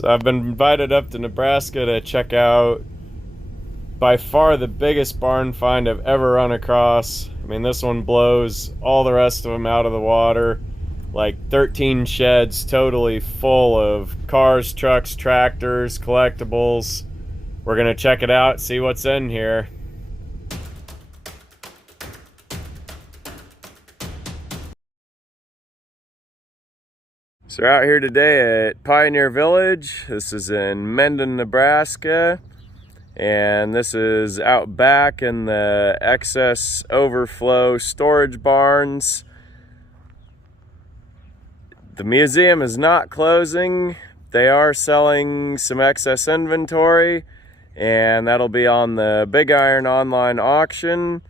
So I've been invited up to Nebraska to check out by far the biggest barn find I've ever run across. I mean, this one blows all the rest of them out of the water. Like 13 sheds totally full of cars, trucks, tractors, collectibles. We're gonna check it out, see what's in here. So we're out here today at Pioneer Village. This is in Vending, Nebraska. And this is out back in the excess overflow storage barns. The museum is not closing. They are selling some excess inventory, and that'll be on the Big Iron online auction.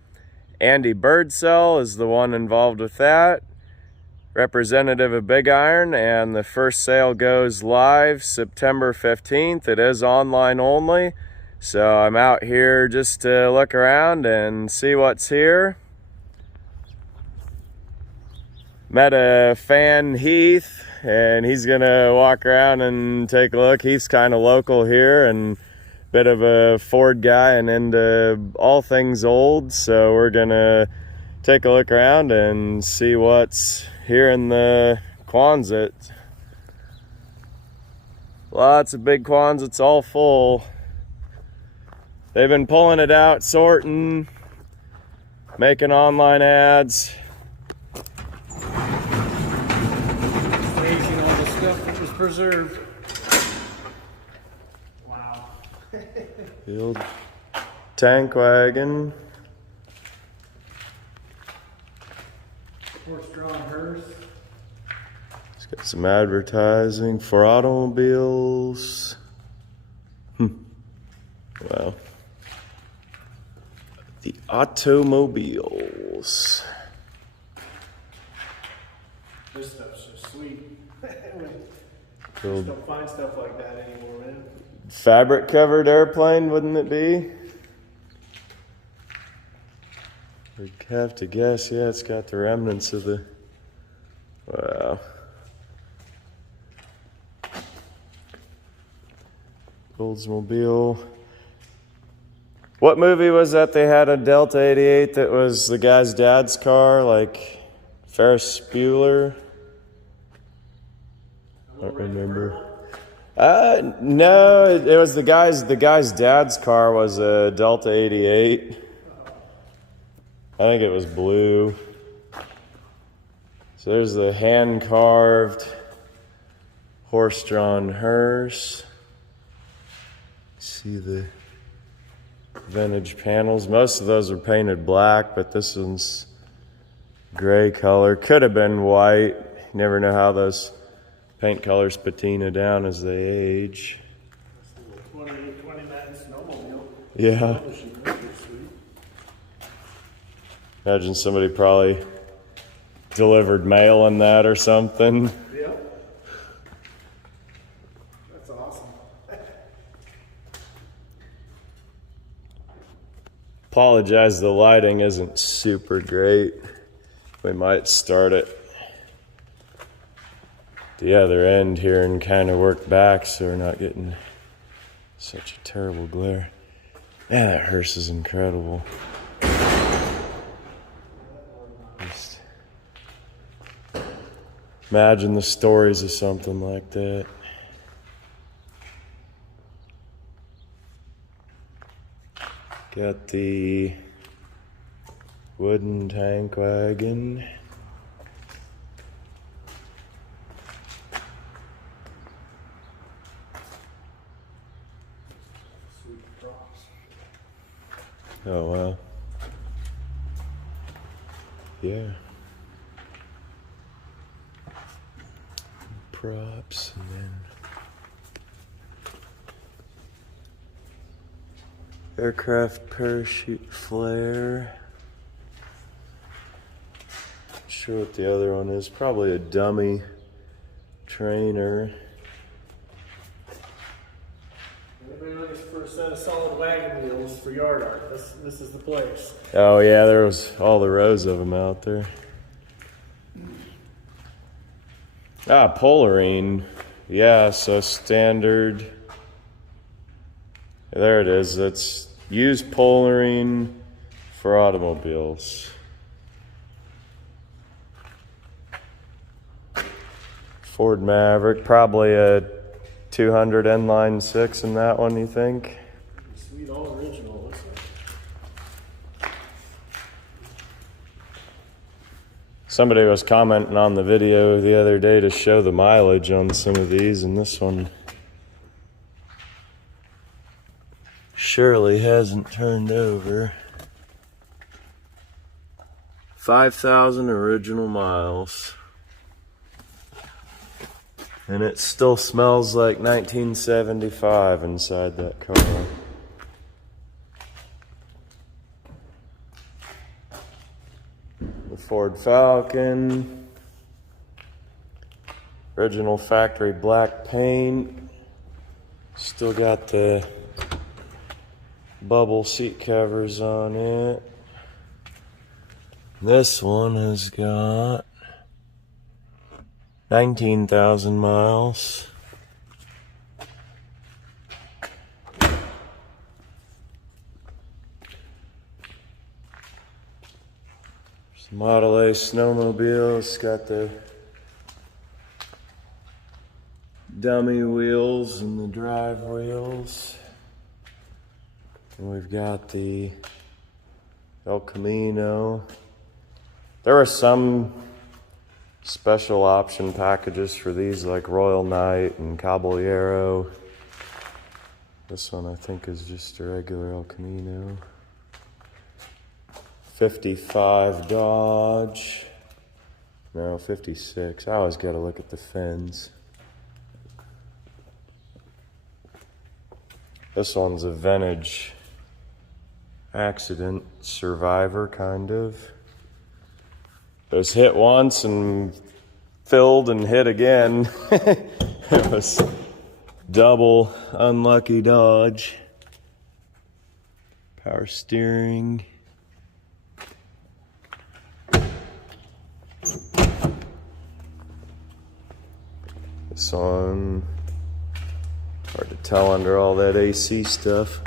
Andy Birdsell is the one involved with that, representative of Big Iron, and the first sale goes live September 15th. It is online only. So I'm out here just to look around and see what's here. Met a fan, Heath, and he's gonna walk around and take a look. He's kind of local here and a bit of a Ford guy and into all things old. So we're gonna take a look around and see what's here in the Quonset. Lots of big Quonsets, all full. They've been pulling it out, sorting, making online ads. Amazing all the stuff that was preserved. Wow. The old tank wagon. Horse-drawn hearse. It's got some advertising for automobiles. Wow. The automobiles. This stuff's just sweet. Cool. Just don't find stuff like that anymore, man. Fabric covered airplane, wouldn't it be? I'd have to guess, yeah, it's got the remnants of the, wow. Oldsmobile. What movie was that they had a Delta 88 that was the guy's dad's car, like Ferris Bueller? I don't remember. No, it was the guy's dad's car was a Delta 88. I think it was blue. So there's the hand-carved horse-drawn hearse. See the vintage panels. Most of those are painted black, but this one's gray color. Could have been white. You never know how those paint colors patina down as they age. 20 minutes snowmobile. Yeah. Imagine somebody probably delivered mail in that or something. Yep. That's awesome. Apologize, the lighting isn't super great. We might start it the other end here and kind of work back so we're not getting such a terrible glare. Man, that hearse is incredible. Just imagine the stories of something like that. Got the wooden tank wagon. Sweet props. Oh wow. Yeah. Props and then aircraft parachute flare. Not sure what the other one is. Probably a dummy trainer. Anybody looking for a set of solid wagon wheels for yard art? This is the place. Oh yeah, there was all the rows of them out there. Ah, Polarine Yeah, so standard. There it is. It's used polling for automobiles. Ford Maverick, probably a 200 inline 6 in that one, you think? Sweet, all original, looks like. Somebody was commenting on the video the other day to show the mileage on some of these, and this one surely hasn't turned over. 5,000 original miles. And it still smells like 1975 inside that car. The Ford Falcon. Original factory black paint. Still got the bubble seat covers on it. This one has got 19,000 miles. It's a Model A snowmobile. It's got the dummy wheels and the drive wheels. And we've got the El Camino. There are some special option packages for these, like Royal Knight and Caballero. This one I think is just a regular El Camino. 55 Dodge. No, 56. I always gotta look at the fins. This one's a vintage accident survivor, kind of. It was hit once and filled and hit again. It was double unlucky dodge. Power steering. This one, hard to tell under all that AC stuff.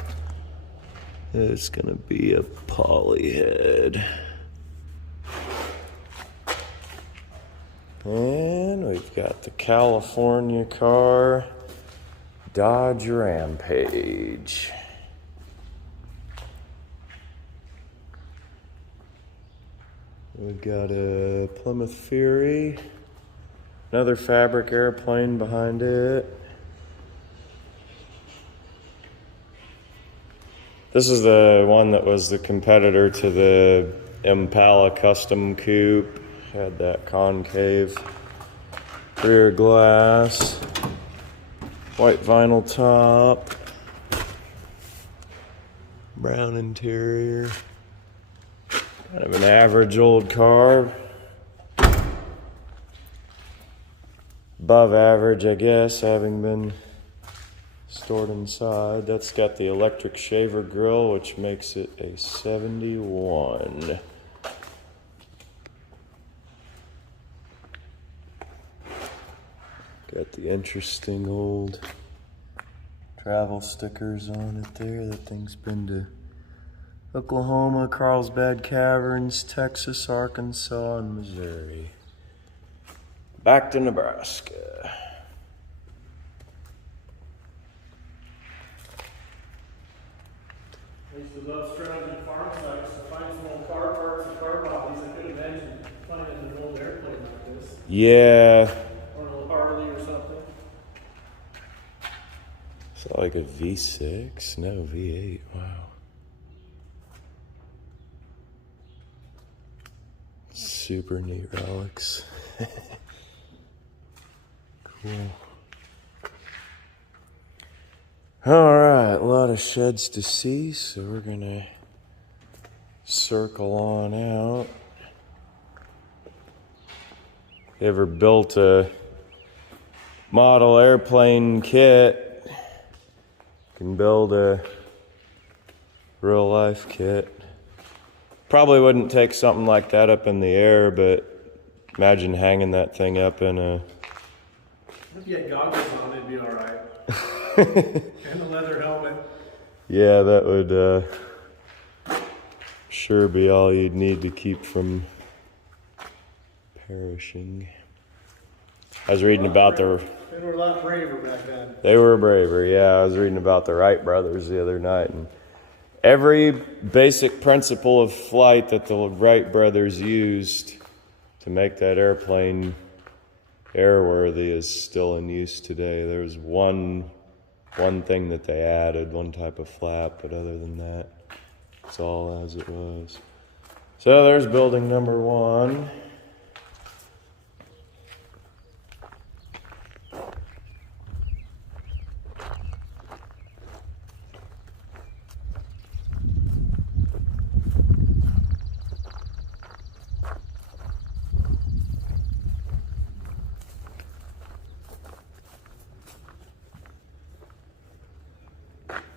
It's gonna be a poly head. And we've got the California car, Dodge Rampage. We've got a Plymouth Fury, another fabric airplane behind it. This is the one that was the competitor to the Impala Custom Coupe. Had that concave rear glass, white vinyl top, brown interior. Kind of an average old car. Above average, I guess, having been stored inside. That's got the electric shaver grill, which makes it a 71. Got the interesting old travel stickers on it there. That thing's been to Oklahoma, Carlsbad Caverns, Texas, Arkansas, and Missouri. Back to Nebraska. I used to love stranded farm sites to find some old car parts and car bodies. I could imagine finding an old airplane like this. Yeah. Or an old Harley or something. Is that like a V6? No, V8. Wow. Super neat relics. Cool. All right, a lot of sheds to see, so we're gonna circle on out. You ever built a model airplane kit? You can build a real life kit. Probably wouldn't take something like that up in the air, but imagine hanging that thing up in a If you had goggles on, it'd be all right. And a leather helmet. Yeah, that would sure be all you'd need to keep from perishing. I was reading about They were a lot braver back then. They were braver, yeah. I was reading about the Wright brothers the other night, and every basic principle of flight that the Wright brothers used to make that airplane airworthy is still in use today. There's one thing that they added, one type of flap, but other than that, it's all as it was. So there's building number 1.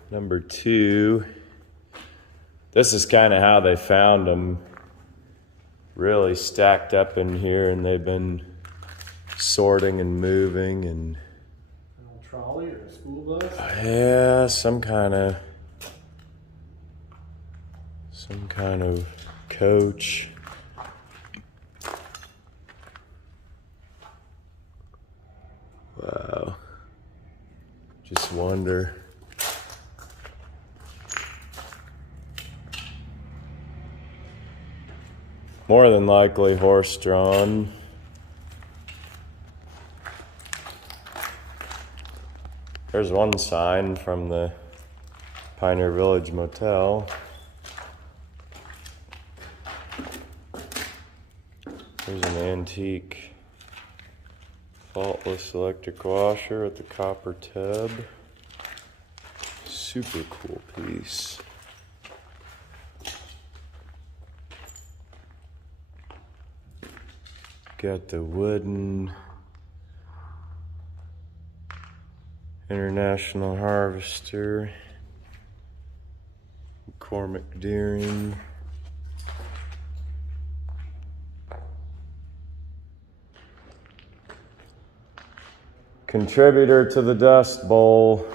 Number 2, this is kind of how they found them, really stacked up in here, and they've been sorting and moving and... A trolley or a school bus? Yeah, some kind of coach. Wow. Just wonder. More than likely horse-drawn. There's one sign from the Pioneer Village Motel. There's an antique faultless electric washer with the copper tub. Super cool piece. Got the wooden International Harvester, McCormick Deering. Contributor to the Dust Bowl.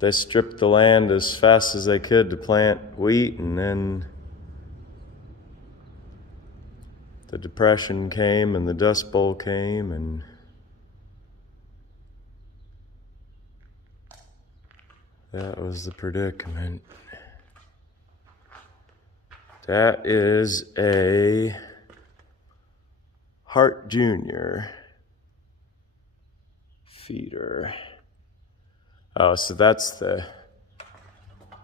They stripped the land as fast as they could to plant wheat, and then the Depression came and the Dust Bowl came, and that was the predicament. That is a Hart Jr. feeder. Oh, so that's the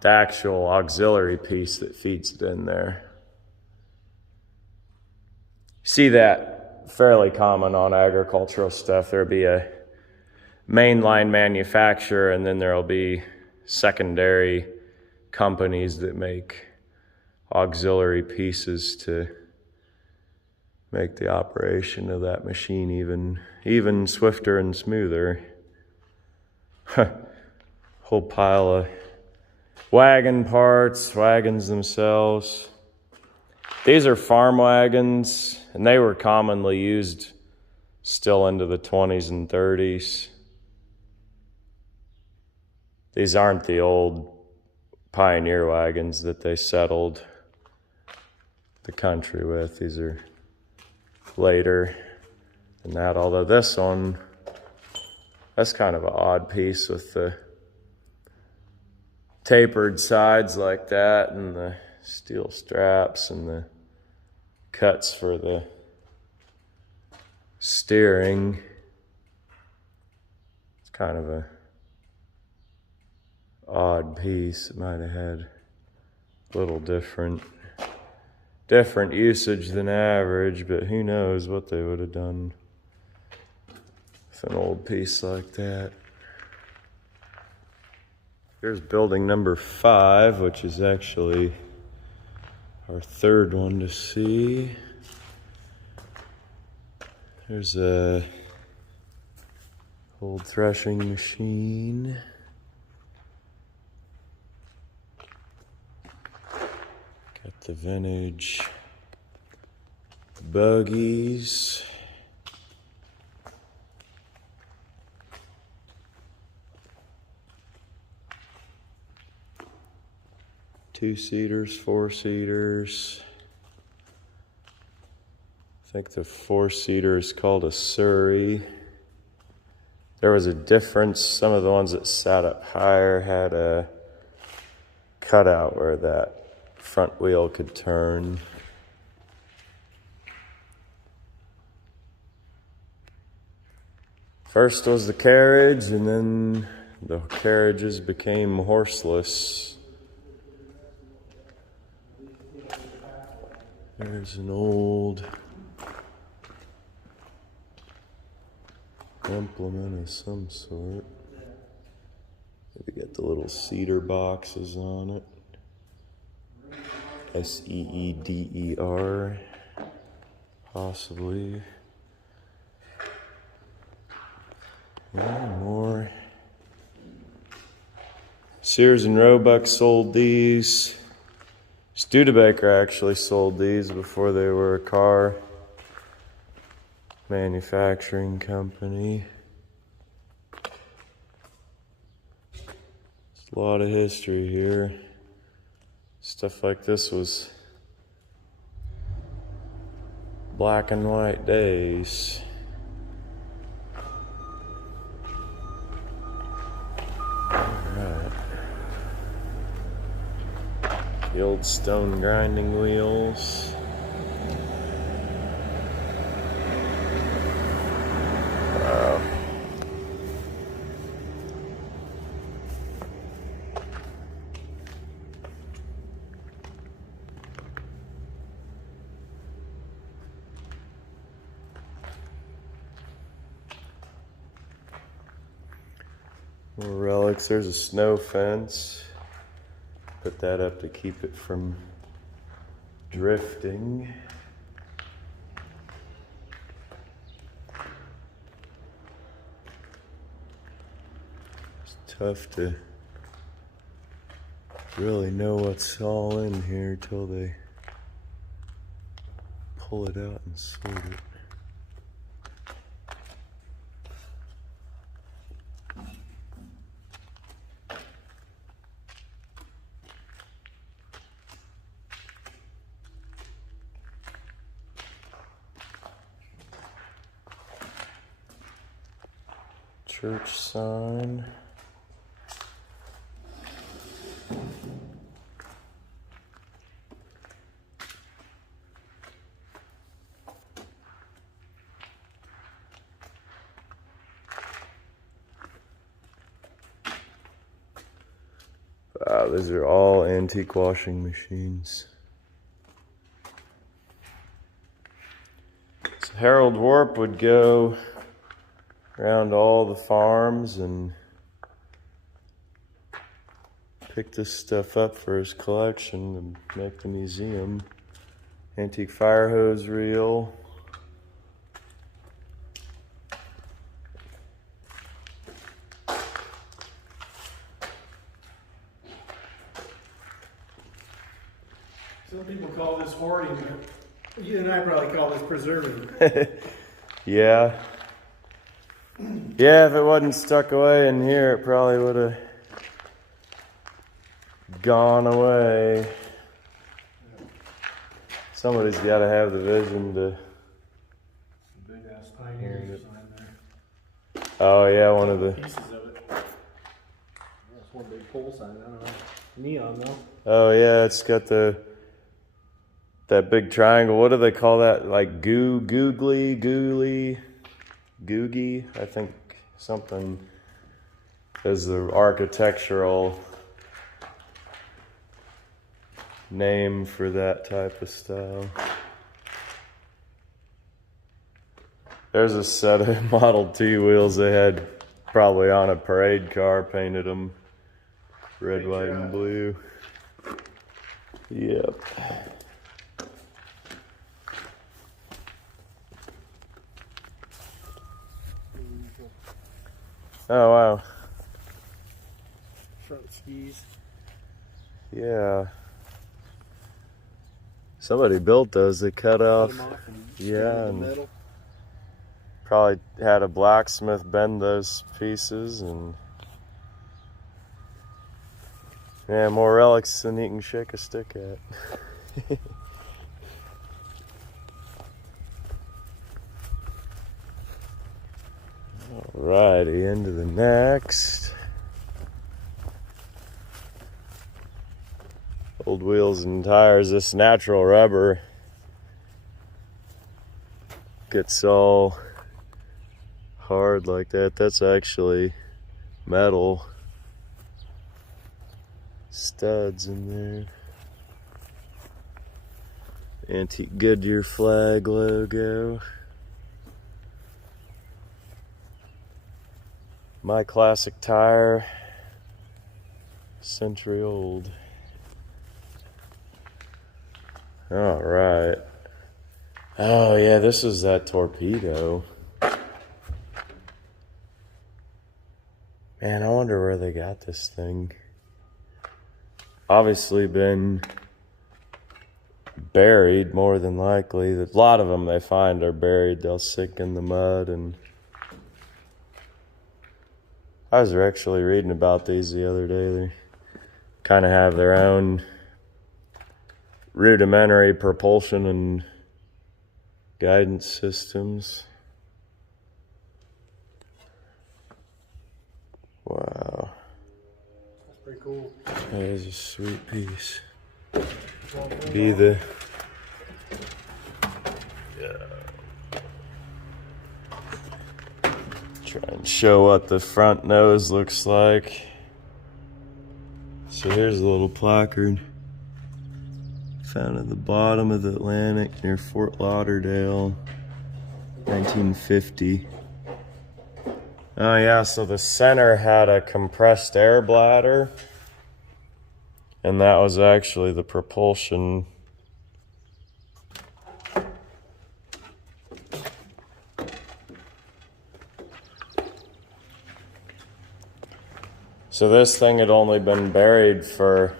actual auxiliary piece that feeds it in there. See that fairly common on agricultural stuff. There'll be a mainline manufacturer, and then there'll be secondary companies that make auxiliary pieces to make the operation of that machine even swifter and smoother. Whole pile of wagon parts, wagons themselves. These are farm wagons, and they were commonly used still into the 20s and 30s. These aren't the old pioneer wagons that they settled the country with. These are later than that, although this one, that's kind of an odd piece with the tapered sides like that, and the steel straps, and the cuts for the steering. It's kind of a odd piece. It might have had a little different usage than average, but who knows what they would have done with an old piece like that. Here's building number 5, which is actually our third one to see. There's a old threshing machine. Got the vintage buggies. 2-seaters, 4-seaters. I think the 4-seater is called a Surrey. There was a difference. Some of the ones that sat up higher had a cutout where that front wheel could turn. First was the carriage, and then the carriages became horseless. There's an old implement of some sort. Maybe got the little cedar boxes on it. Seeder, possibly. Yeah, more. Sears and Roebuck sold these. Studebaker actually sold these before they were a car manufacturing company. There's a lot of history here. Stuff like this was black and white days. Alright. The old stone grinding wheels. Wow. More relics. There's a snow fence. Put that up to keep it from drifting. It's tough to really know what's all in here till they pull it out and sort it. Church sign. Wow, these are all antique washing machines. So Harold Warp would go around all the farms and pick this stuff up for his collection and make the museum. Antique fire hose reel. Some people call this hoarding, but you and I probably call this preserving. Yeah. Yeah, if it wasn't stuck away in here, it probably would have gone away. Somebody's got to have the vision to. Big ass pioneer sign there. Oh yeah, one of the. Pieces of it. That's one big pole sign. I don't know. Neon though. Oh yeah, it's got that big triangle. What do they call that? Like googie, I think something is the architectural name for that type of style. There's a set of Model T wheels they had probably on a parade car, painted them red, white, and blue. Yep. Oh wow. Front skis. Yeah. Somebody built those. They cut off. Yeah, and metal. probably had a blacksmith bend those pieces, and Yeah, more relics than you can shake a stick at. Alrighty, into the next. Old wheels and tires. This natural rubber gets all hard like that. That's actually metal studs in there. Antique Goodyear flag logo. My Classic Tire, century old. All right. Oh yeah, this is that torpedo. Man, I wonder where they got this thing. Obviously been buried, more than likely. A lot of them they find are buried. They'll sink in the mud. And I was actually reading about these the other day. They kind of have their own rudimentary propulsion and guidance systems. Wow. That's pretty cool. That is a sweet piece. Be the... Try and show what the front nose looks like. So here's a little placard. Found at the bottom of the Atlantic near Fort Lauderdale, 1950. Oh yeah, so the center had a compressed air bladder, and that was actually the propulsion. So this thing had only been buried for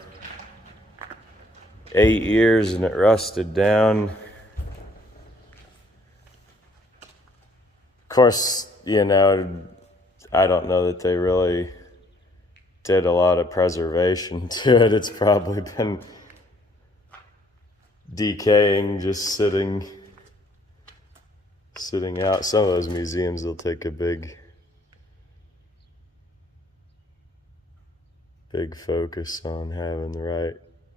8 years and it rusted down. Of course, you know, I don't know that they really did a lot of preservation to it. It's probably been decaying, just sitting out. Some of those museums will take a big focus on having the right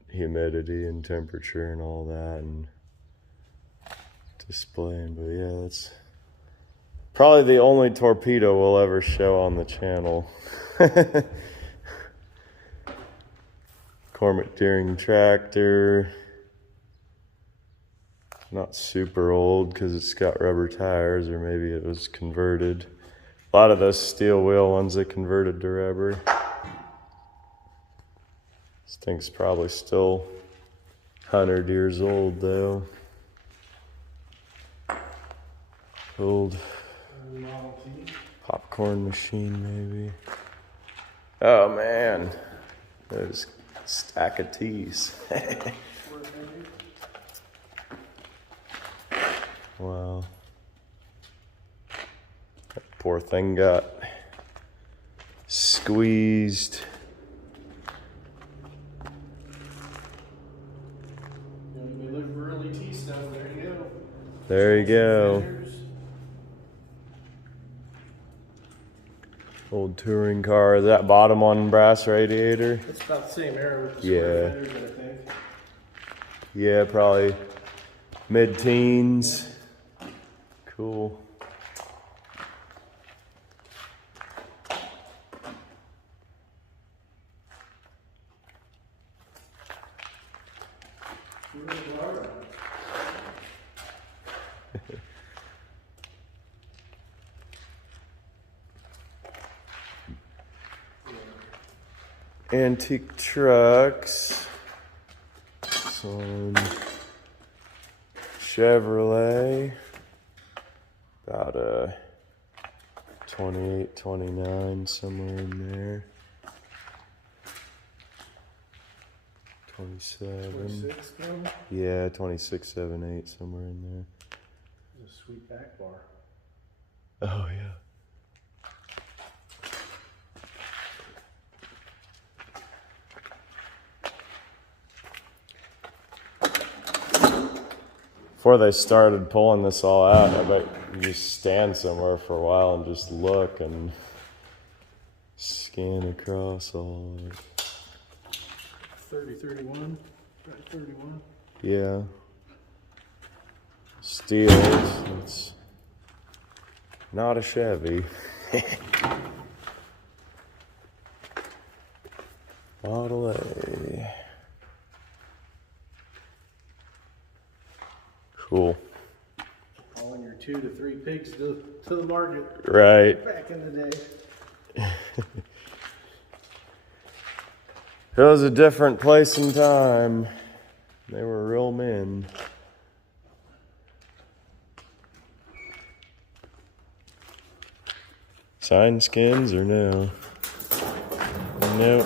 humidity and temperature and all that and displaying. But yeah, that's probably the only torpedo we'll ever show on the channel. Cormac Deering tractor. Not super old because it's got rubber tires, or maybe it was converted. A lot of those steel wheel ones they converted to rubber. This thing's probably still 100 years old though. Old popcorn machine maybe. Oh man, there's a stack of teas. Wow. That poor thing got squeezed. They look for early tea stuff. There you go. There you go. Old touring car. Is that bottom on brass radiator? It's about the same era with the Yeah. square fenders, I think. Yeah, probably mid-teens. Cool. Antique trucks. Some Chevrolet. About a 28, 29, somewhere in there. 27. 26 gun. Yeah, 26, 7, 8, somewhere in there. There's a sweet back bar. Oh, yeah. Before they started pulling this all out, I bet you just stand somewhere for a while and just look and scan across all of it. 3031, right, 31. Yeah. Steels. It's not a Chevy. Model A. Cool. Hauling your 2 to 3 pigs to the market. Right. Back in the day. It was a different place and time. They were real men. Sign skins or no? Nope.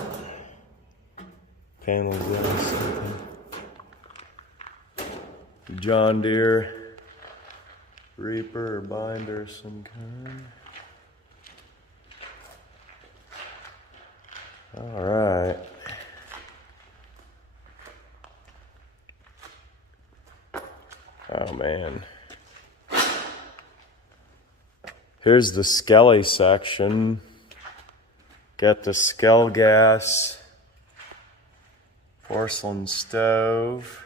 Panels or something. John Deere Reaper or binder of some kind. All right. Oh man. Here's the Skelly section. Got the Skell gas porcelain stove.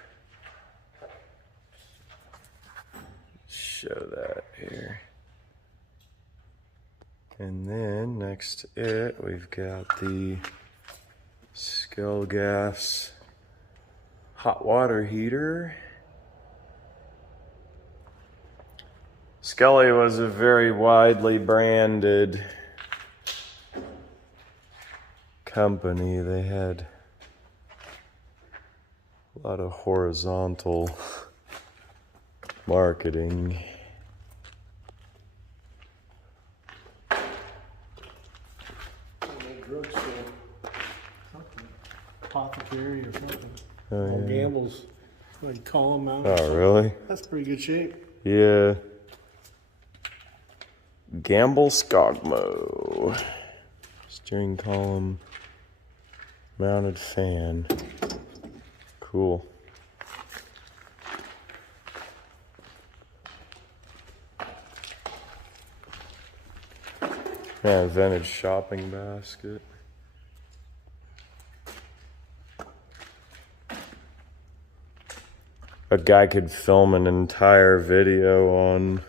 Show that here. And then next to it, we've got the Skell gas hot water heater. Skelly was a very widely branded company. They had a lot of horizontal marketing. Drugstore. Something. Apothecary or something. Oh, Or yeah. Gamble's. Like call them out. Oh, really? That's pretty good shape. Yeah. Gamble Skogmo. Steering column mounted fan. Cool. Yeah, vintage shopping basket. A guy could film an entire video on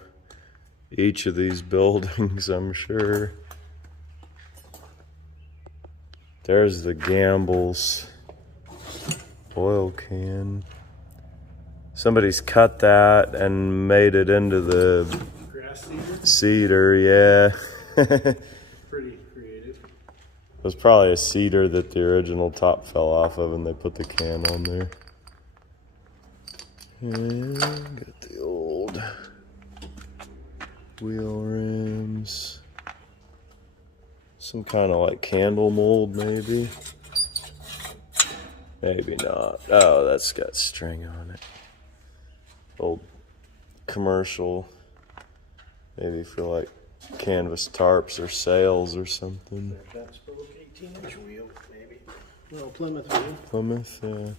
each of these buildings, I'm sure. There's the Gamble's oil can. Somebody's cut that and made it into the Grass seeder. cedar, yeah. Pretty creative. It was probably a cedar that the original top fell off of and they put the can on there. And got the old wheel rims. Some kind of like candle mold, maybe. Maybe not. Oh, that's got string on it. Old commercial. Maybe for like canvas tarps or sails or something. That spoke 18-inch wheel, maybe. Well, Plymouth wheel. Plymouth, yeah.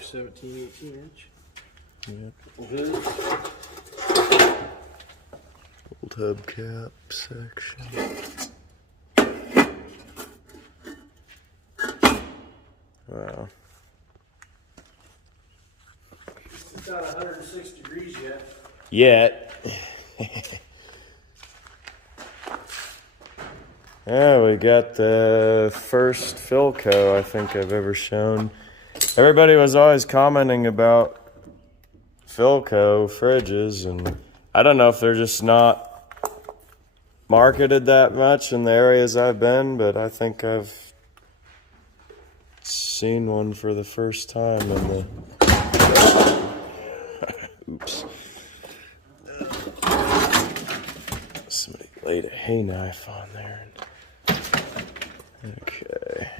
17, 18-inch. Yep. Old hubcap section. Wow. It's not 106 degrees yet. Yet. Yeah, we got the first Philco I think I've ever shown. Everybody was always commenting about Philco fridges, and I don't know if they're just not marketed that much in the areas I've been, but I think I've seen one for the first time in the... Oops. Somebody laid a hay knife on there. Okay.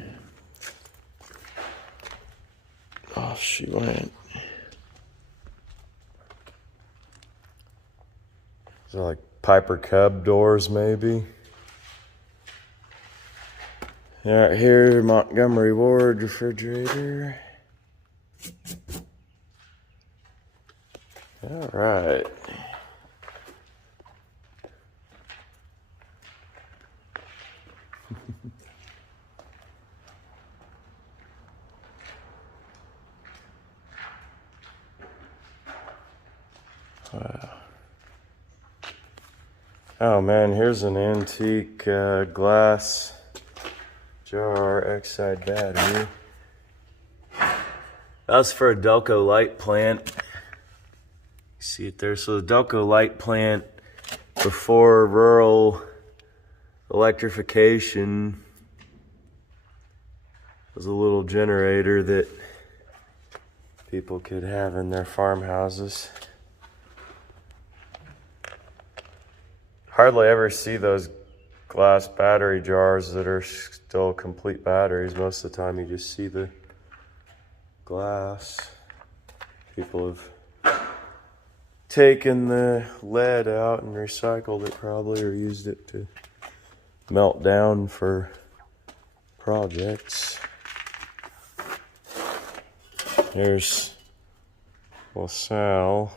Off she went. Is that like Piper Cub doors, maybe? All right, here, Montgomery Ward refrigerator. All right. Wow. Oh man, here's an antique glass jar X-side battery. That's for a Delco light plant. You see it there? So the Delco light plant, before rural electrification, was a little generator that people could have in their farmhouses. Hardly ever see those glass battery jars that are still complete batteries. Most of the time you just see the glass. People have taken the lead out and recycled it probably, or used it to melt down for projects. There's LaSalle.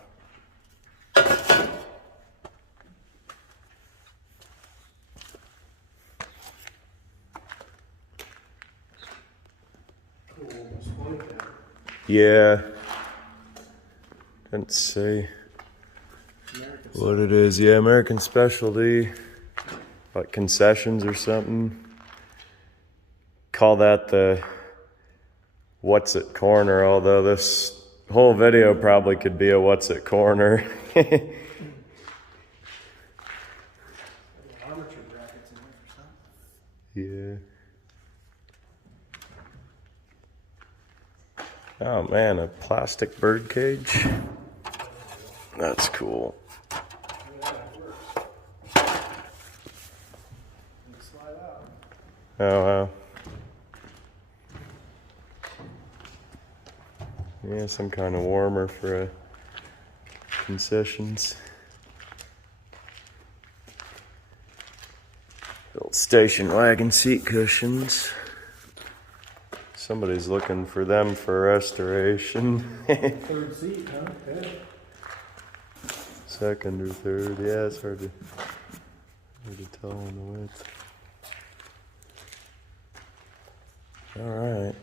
Yeah, couldn't say what it is. Yeah, American Specialty, like concessions or something. Call that the What's It Corner, although this whole video probably could be a What's It Corner. Armature brackets in there for something. Yeah. Oh man, a plastic bird cage. That's cool. Oh wow. Yeah, some kind of warmer for concessions. Little station wagon seat cushions. Somebody's looking for them for restoration. Third seat, huh? Okay. Second or third, yeah, it's hard to tell on the width. All right.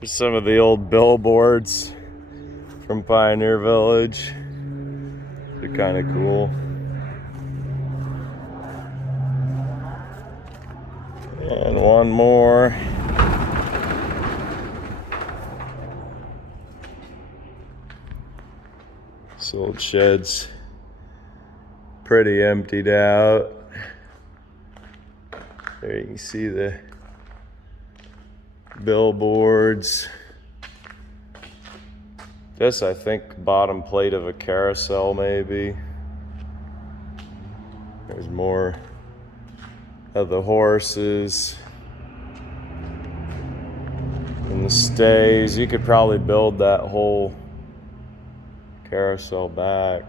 Here's some of the old billboards from Pioneer Village. They're kind of cool. And one more. This old shed's pretty emptied out. There you can see the billboards. This, I think, bottom plate of a carousel maybe. There's more of the horses and the stays. You could probably build that whole carousel back.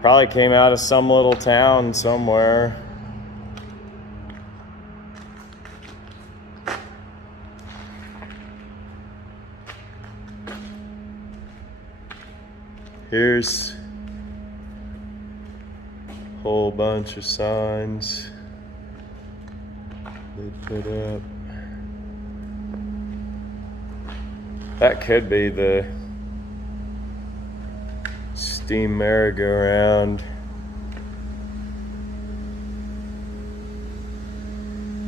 Probably came out of some little town somewhere. Here's a whole bunch of signs they put up. That could be the steam merry-go-round.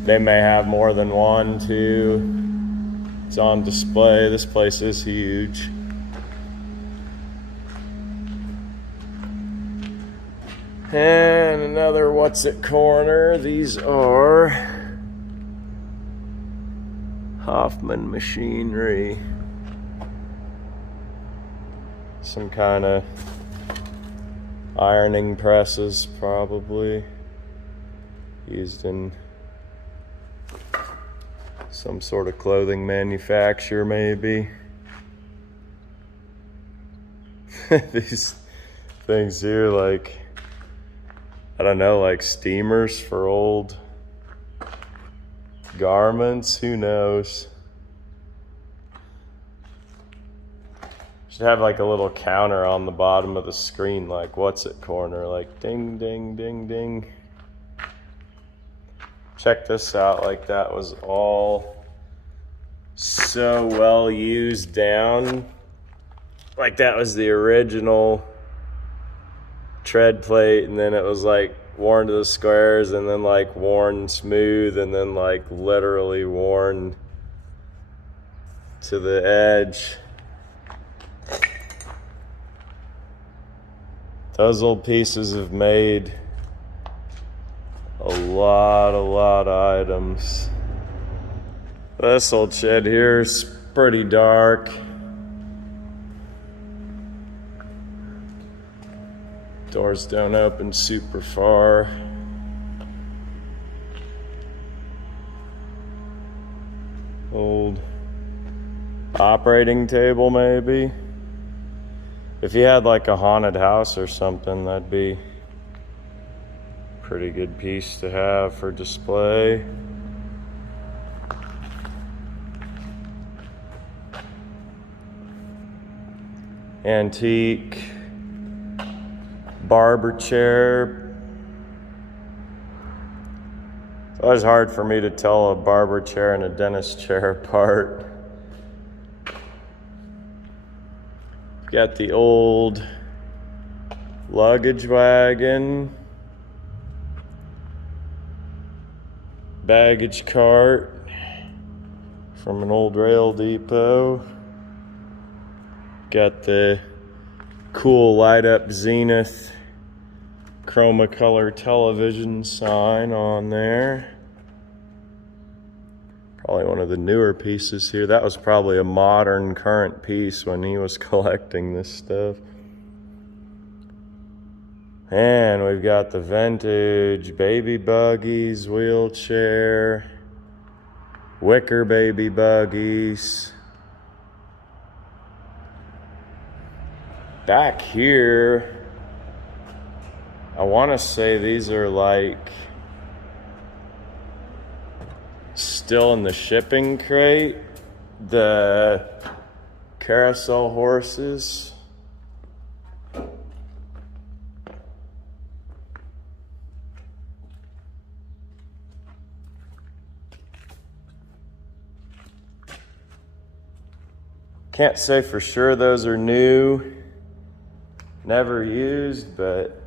They may have more than one, too. It's on display. This place is huge. And another What's It Corner. These are Hoffman machinery. Some kind of ironing presses, probably used in some sort of clothing manufacturer, maybe. These things here, like, I don't know, like steamers for old garments, who knows? Should have like a little counter on the bottom of the screen, like what's it corner, like ding, ding, ding, ding. Check this out, like that was all so well used down. Like that was the original tread plate, and then it was like worn to the squares, and then like worn smooth, and then like literally worn to the edge. Those little pieces have made a lot of items. This old shed here is pretty dark. Doors don't open super far. Old operating table maybe. If you had like a haunted house or something, that'd be a pretty good piece to have for display. Antique barber chair. It's always hard for me to tell a barber chair and a dentist chair apart. Got the old luggage wagon, baggage cart from an old rail depot. Got the cool light up Zenith chroma color television sign on there. Probably one of the newer pieces here. That was probably a modern current piece when he was collecting this stuff. And we've got the vintage baby buggies, wheelchair, wicker baby buggies. Back here, I want to say these are like still in the shipping crate, the carousel horses. Can't say for sure those are new, never used, but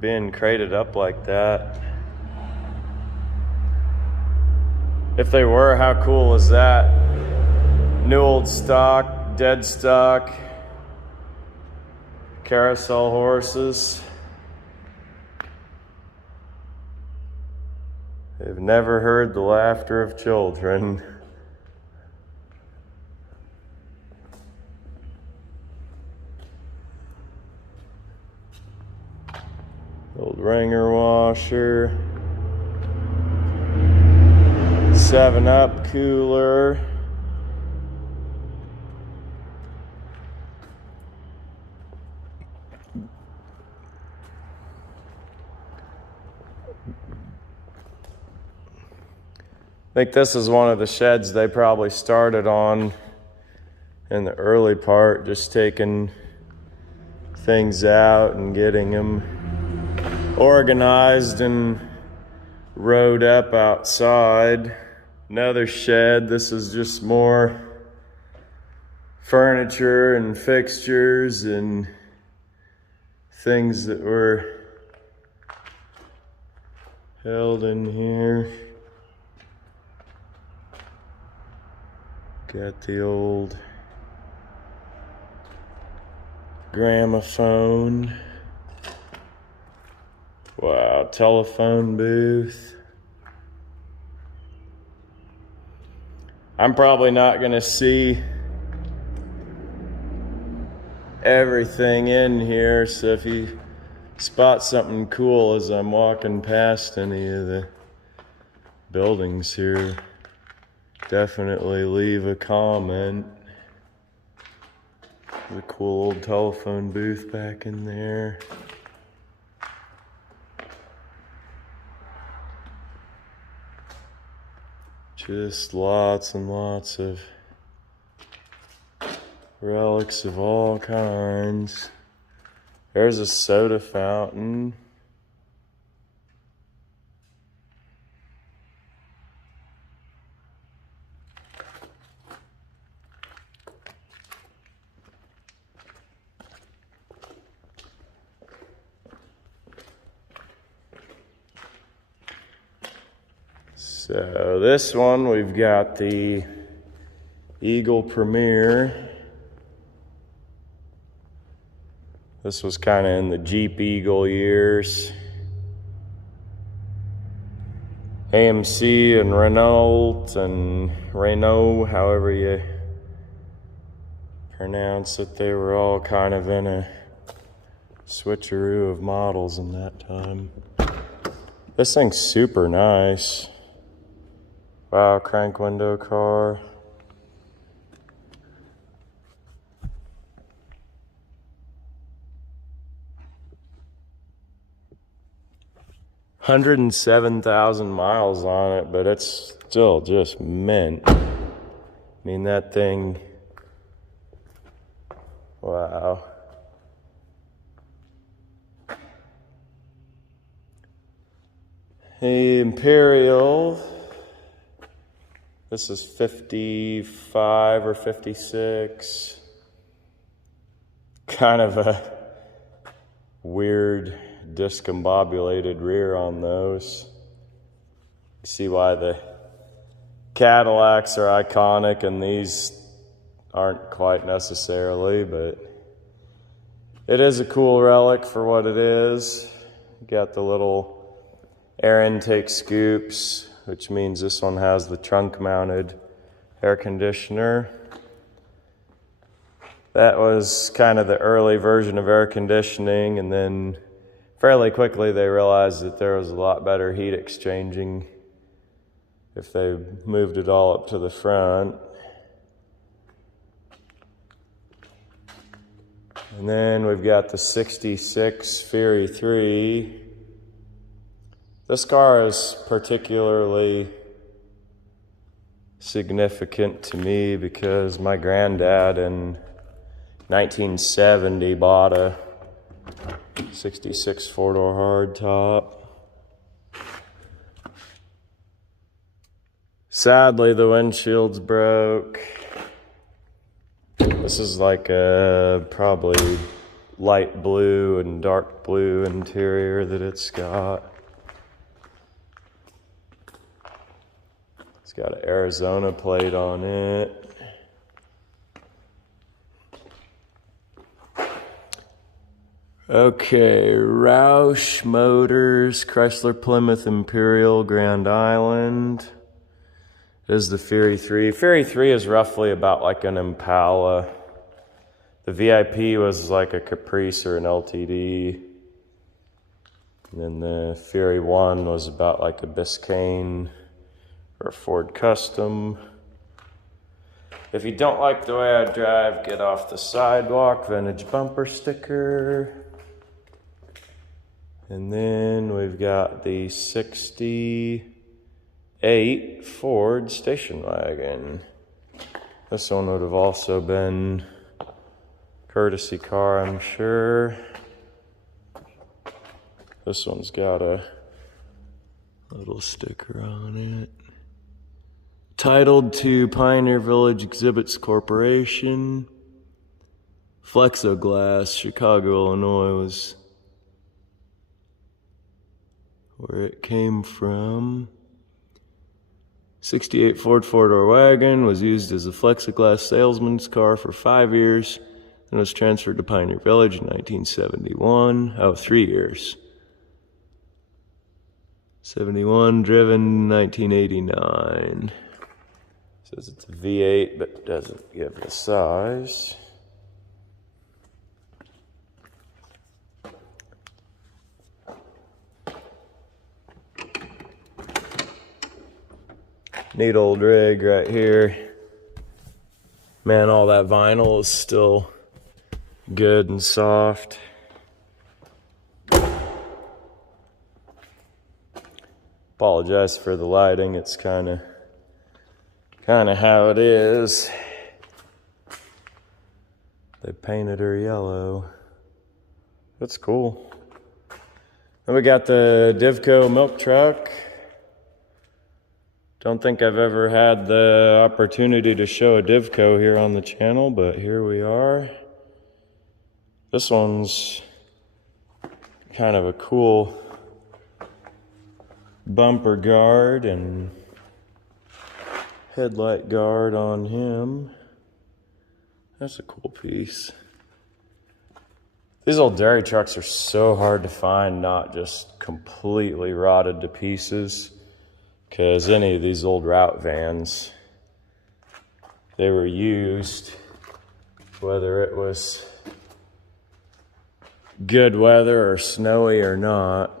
being crated up like that. If they were, how cool is that? New old stock, dead stock, carousel horses. They've never heard the laughter of children. Old ringer washer. 7-Up cooler. I think this is one of the sheds they probably started on in the early part, just taking things out and getting them organized and rode up outside. Another shed. This is just more furniture and fixtures and things that were held in here. Got the old gramophone. Wow, telephone booth. I'm probably not gonna see everything in here, so if you spot something cool as I'm walking past any of the buildings here, definitely leave a comment. There's a cool old telephone booth back in there. Just lots and lots of Relics of all kinds. There's a soda fountain. So this one, we've got the Eagle Premier. This was kind of in the Jeep Eagle years. AMC and Renault, however you pronounce it, they were all kind of in a switcheroo of models in that time. This thing's super nice. Wow, crank window car. $107,000 miles on it, but it's still just mint. I mean, that thing, wow. The Imperial, this is 55 or 56. Kind of a weird discombobulated rear on those. You see why the Cadillacs are iconic and these aren't quite necessarily, but it is a cool relic for what it is. You got the little air intake scoops, which means this one has the trunk mounted air conditioner. That was kind of the early version of air conditioning, and then fairly quickly they realized that there was a lot better heat exchanging if they moved it all up to the front. And then we've got the 66 Fury 3. This car is particularly significant to me because my granddad in 1970 bought a 66 four-door hardtop. Sadly, the windshield's broke. This is like a probably light blue and dark blue interior that it's got. It's got an Arizona plate on it. Okay, Roush Motors, Chrysler Plymouth Imperial, Grand Island. This is the Fury 3. Fury 3 is roughly about like an Impala. The VIP was like a Caprice or an LTD. And then the Fury 1 was about like a Biscayne or a Ford Custom. If you don't like the way I drive, get off the sidewalk. Vintage bumper sticker. And then we've got the 68 Ford station wagon. This one would have also been courtesy car, I'm sure. This one's got a little sticker on it. Titled to Pioneer Village Exhibits Corporation. Flexoglass, Chicago, Illinois was where it came from. 68 Ford four-door wagon was used as a Flexoglass salesman's car for 5 years and was transferred to Pioneer Village in 1971. Oh, 3 years. 71, driven 1989. Says it's a V8, but doesn't give the size. Neat old rig right here. Man, all that vinyl is still good and soft. Apologize for the lighting, it's kind of how it is. painted her yellow. That's cool. Then we got the Divco milk truck. Don't think I've ever had the opportunity to show a Divco here on the channel, but here we are. This one's kind of a cool bumper guard and headlight guard on him. That's a cool piece. These old dairy trucks are so hard to find, not just completely rotted to pieces. Because any of these old route vans, they were used, whether it was good weather or snowy or not.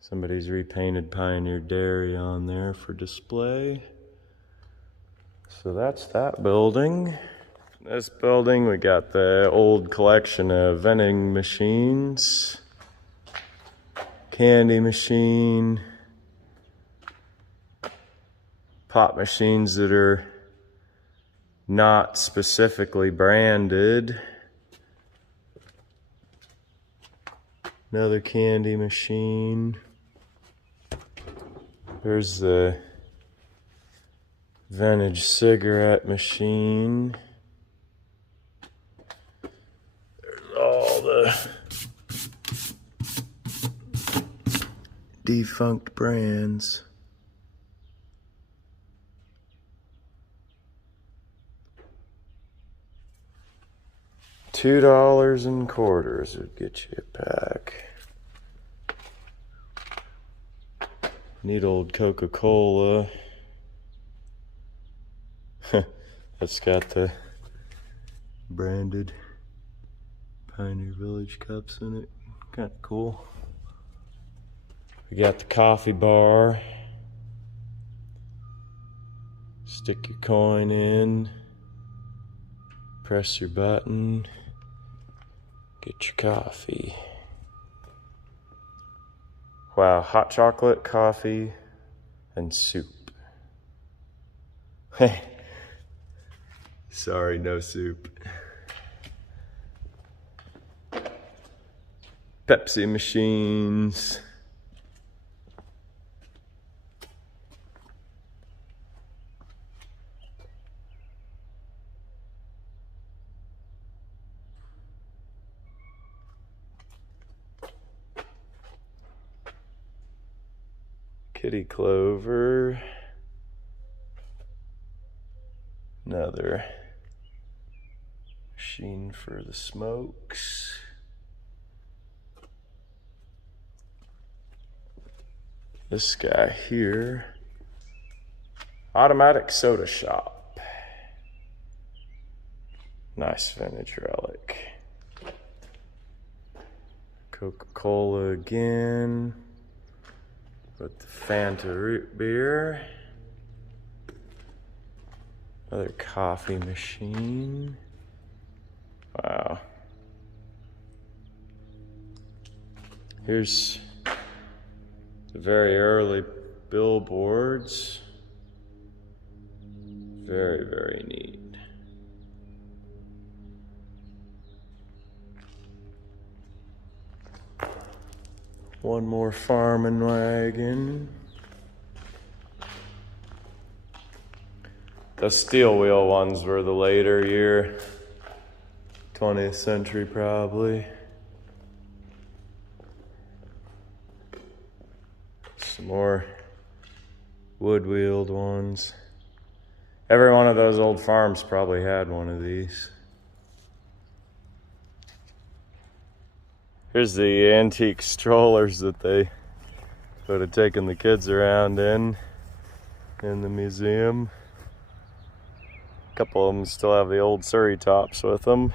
Somebody's repainted Pioneer Dairy on there for display. So that's that building. This building, we got the old collection of vending machines, candy machine, pop machines that are not specifically branded. Another candy machine. There's the vintage cigarette machine. There's all the defunct brands. $2 and quarters would get you a pack. Neat old Coca-Cola. That's got the branded Pioneer Village cups in it. Kind of cool. We got the coffee bar. Stick your coin in. Press your button. Get your coffee. Wow, hot chocolate, coffee, and soup. Hey, sorry, no soup. Pepsi machines. Kitty Clover. Another machine for the smokes. This guy here. Automatic soda shop. Nice vintage relic. Coca-Cola again. With the Fanta root beer. Another coffee machine. Wow. Here's the very early billboards. Very, very neat. One more farming wagon. The steel wheel ones were the later year, 20th century probably. Some more wood-wheeled ones. Every one of those old farms probably had one of these. Here's the antique strollers that they would have taken the kids around in the museum. A couple of them still have the old Surrey tops with them.